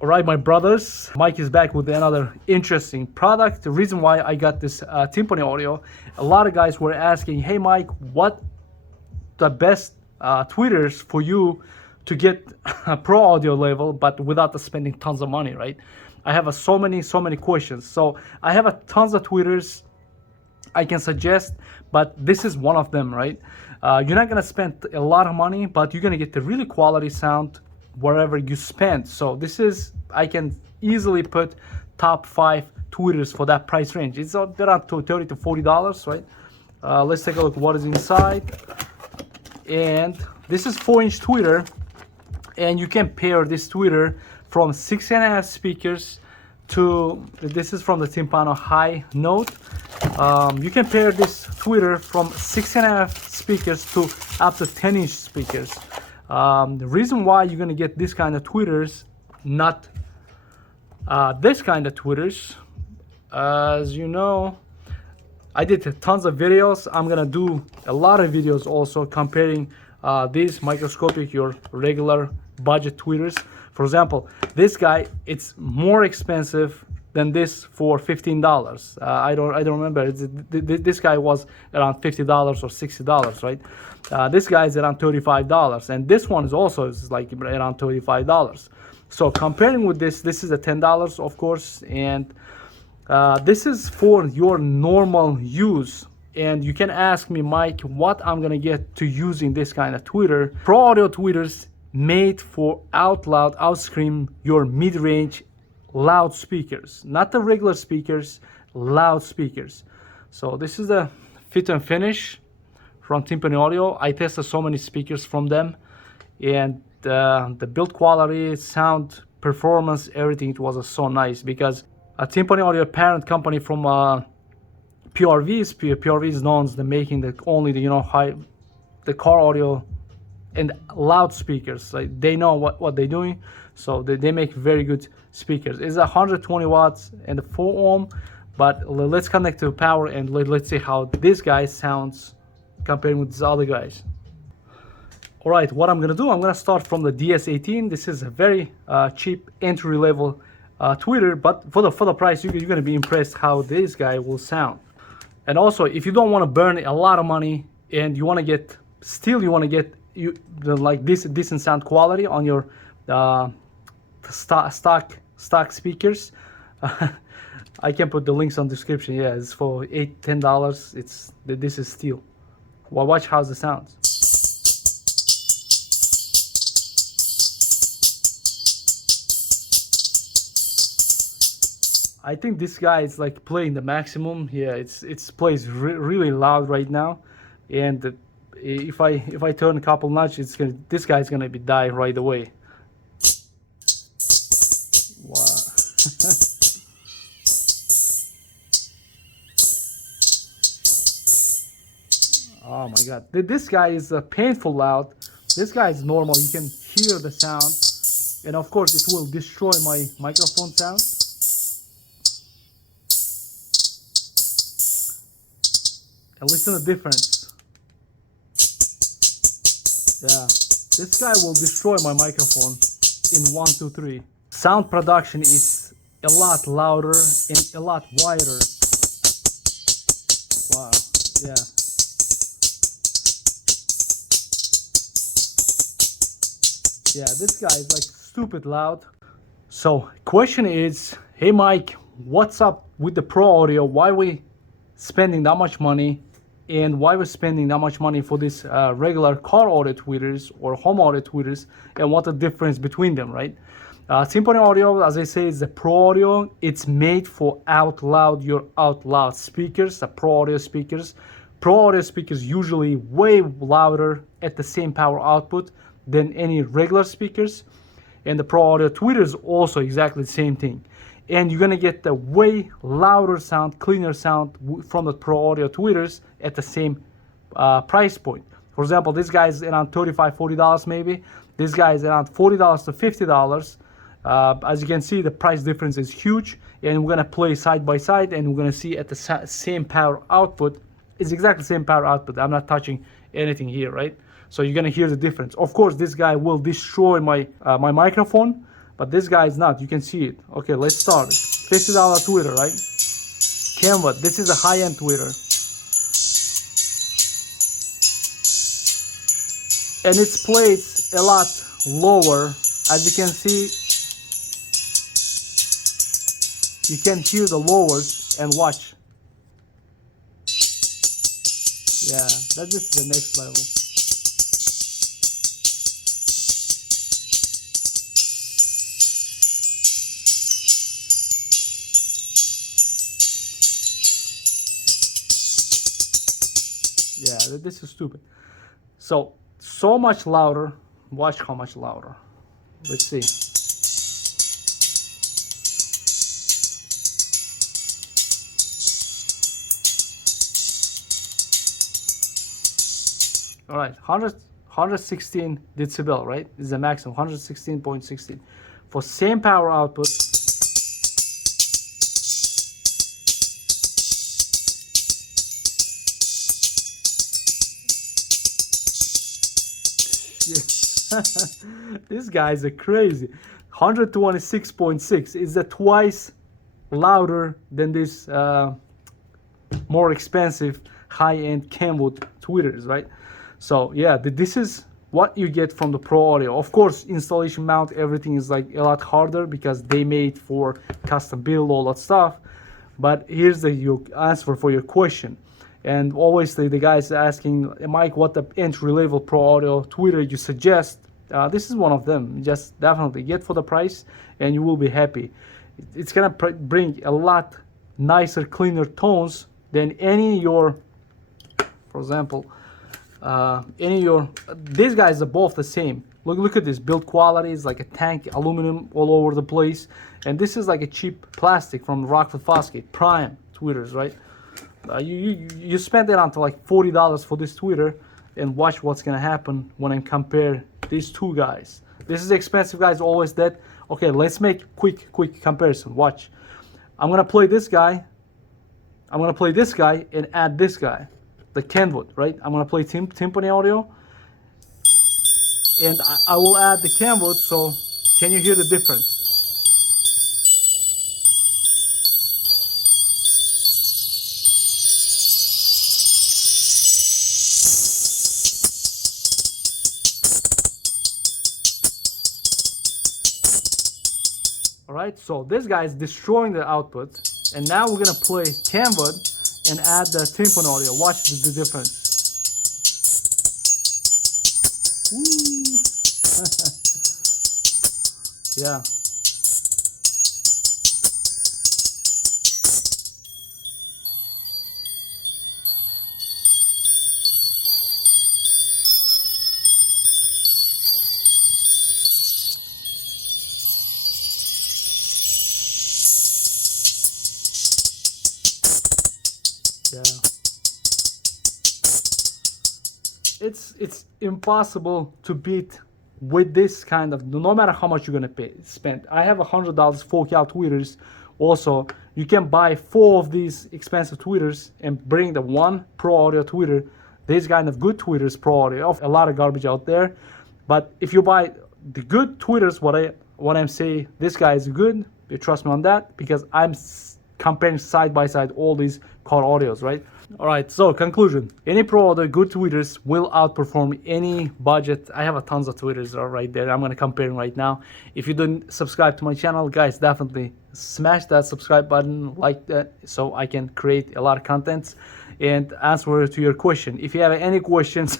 All right, my brothers, Mike is back with another interesting product. The reason why I got this Timpano audio, a lot of guys were asking, hey Mike, what the best tweeters for you to get a pro audio level but without spending tons of money, right? I have so many questions. So I have a tons of tweeters I can suggest, but this is one of them, right? You're not gonna spend a lot of money, but you're gonna get the really quality sound wherever you spend. So this is, I can easily put top 5 tweeters for that price range. It's around $30 to $40, right? Let's take a look what is inside. And this is 4-inch tweeter, and you can pair this tweeter from 6.5 speakers to, this is from the Timpano high note. You can pair this tweeter from 6.5 speakers to up to 10-inch speakers. The reason why you're gonna get this kind of tweeters, not this kind of tweeters, as you know, I did tons of videos. I'm gonna do a lot of videos also comparing these microscopic, your regular budget tweeters. For example, this guy, it's more expensive than this for $15. I don't remember. This guy was around $50 or $60, right? This guy is around $35, and this one is also like around $35. So comparing with this is a $10, of course, and this is for your normal use. And you can ask me, Mike, what I'm gonna get to using this kind of tweeter. Pro audio tweeters made for out loud, out scream your mid-range loud speakers, not the regular speakers, loud speakers. So this is the fit and finish from Timpano Audio. I tested so many speakers from them, and the build quality, sound, performance, everything, it was so nice, because Timpano Audio, parent company from PRV is known as the making the only the the car audio and loudspeakers. Like, they know what they're doing, so they make very good speakers. It's 120 watts and 4 ohm, but let's connect to power and let's see how this guy sounds compared with these other guys. All right, what I'm gonna do, I'm gonna start from the DS18. This is a very cheap entry level tweeter, but for the price, you're gonna be impressed how this guy will sound. And also, if you don't want to burn a lot of money and you want to get like this decent sound quality on your stock speakers, I can put the links on the description. Yeah, it's for $8-10. This is steel. Well, watch how it sounds. I think this guy is like playing the maximum. Yeah, it's plays really loud right now, and if I turn a couple notches, this guy's gonna be die right away. Wow. Oh my God, this guy is painful loud. This guy is normal. You can hear the sound, and of course it will destroy my microphone sound. And listen to the difference. Yeah, this guy will destroy my microphone in 1, 2, 3. Sound production is a lot louder and a lot wider. Wow, yeah. Yeah, this guy is like stupid loud. So question is, hey Mike, what's up with the pro audio? Why we spending that much money, and why we're spending that much money for this regular car audio tweeters or home audio tweeters, and what the difference between them, right? Timpano Audio, as I say, is the pro audio. It's made for out loud speakers, the pro audio speakers. Pro audio speakers usually way louder at the same power output than any regular speakers, and the pro audio tweeters also exactly the same thing. And you're gonna get the way louder sound, cleaner sound from the pro audio tweeters at the same price point. For example, this guy is around $35-40 maybe. This guy is around $40 to $50. As you can see, the price difference is huge, and we're gonna play side by side, and we're gonna see at the same power output. It's exactly the same power output. I'm not touching anything here, right? So you're gonna hear the difference. Of course, this guy will destroy my my microphone, but this guy is not. You can see it. Okay, let's start. $50 tweeter, right? Kenwood. This is a high-end tweeter, and it's placed a lot lower. As you can see, you can hear the lowers and watch. Yeah, that is the next level. Yeah, this is stupid. So much louder. Watch how much louder. Let's see. All right, 116 decibel, right? Is the maximum, 116.16. For same power output, these guys are crazy. 126.6 is twice louder than this more expensive high-end Kenwood tweeters, right? So yeah, this is what you get from the Pro Audio. Of course, installation mount, everything is like a lot harder because they made for custom build, all that stuff. But here's your answer for your question. And always the guys asking, Mike, what the entry level Pro Audio tweeter you suggest? This is one of them. Just definitely get for the price and you will be happy. It's gonna bring a lot nicer, cleaner tones than any your, for example, these guys are both the same. Look at this build quality. It's like a tank, aluminum all over the place, and this is like a cheap plastic from Rockford Fosgate Prime tweeters, right? You spend it onto like $40 for this tweeter, and watch what's gonna happen when I compare these two guys. This is expensive, guys, always that. Okay, let's make quick comparison. Watch. I'm gonna play this guy. I'm gonna play this guy and add this guy, the Kenwood, right? I'm gonna play Timpani audio, and I will add the Kenwood. So can you hear the difference? All right, so this guy is destroying the output, and now we're gonna play Kenwood and add the Timpani audio. Watch the difference. Yeah. Yeah. It's impossible to beat with this kind of, no matter how much you're gonna spend. I have $100 focal tweeters. Also, you can buy 4 of these expensive tweeters and bring the one Pro Audio tweeter. These kind of good tweeters, Pro Audio, a lot of garbage out there. But if you buy the good tweeters, what I'm saying, this guy is good. You trust me on that, because I'm comparing side by side all these car audios, right? All right, so conclusion. Any Pro Audio good tweeters will outperform any budget. I have a tons of tweeters right there. I'm gonna compare them right now. If you didn't subscribe to my channel, guys, definitely smash that subscribe button, like that, so I can create a lot of contents and answer to your question. If you have any questions,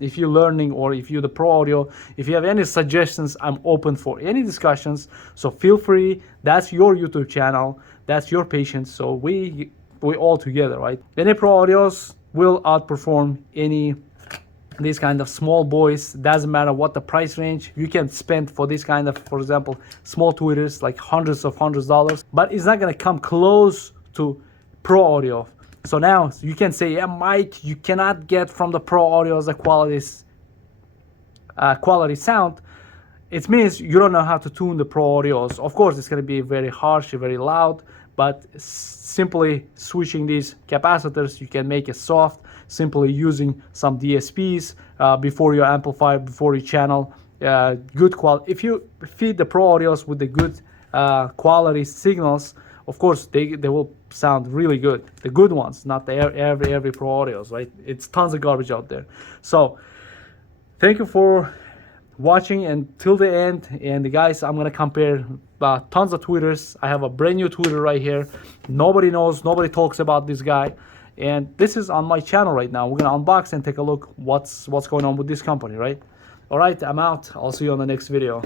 if you're learning, or if you're the Pro Audio, if you have any suggestions, I'm open for any discussions. So feel free. That's your YouTube channel. That's your patience. So we all together, right? Any Pro Audios will outperform any these kind of small boys. Doesn't matter what the price range you can spend for this kind of, for example, small tweeters, like hundreds of dollars, but it's not gonna come close to Pro Audio. So now you can say, yeah, Mike, you cannot get from the Pro Audios the quality sound. It means you don't know how to tune the Pro Audios. Of course, it's going to be very harsh, very loud, but simply switching these capacitors, you can make it soft, simply using some DSPs before your amplifier, before your channel, good quality. If you feed the Pro Audios with the good quality signals, of course they will sound really good. The good ones, not the every Pro Audios, right? It's tons of garbage out there. So thank you for watching until the end. And guys, I'm gonna compare tons of tweeters. I have a brand new tweeter right here. Nobody knows, nobody talks about this guy, and this is on my channel right now. We're gonna unbox and take a look what's going on with this company, right? All right, I'm out. I'll see you on the next video.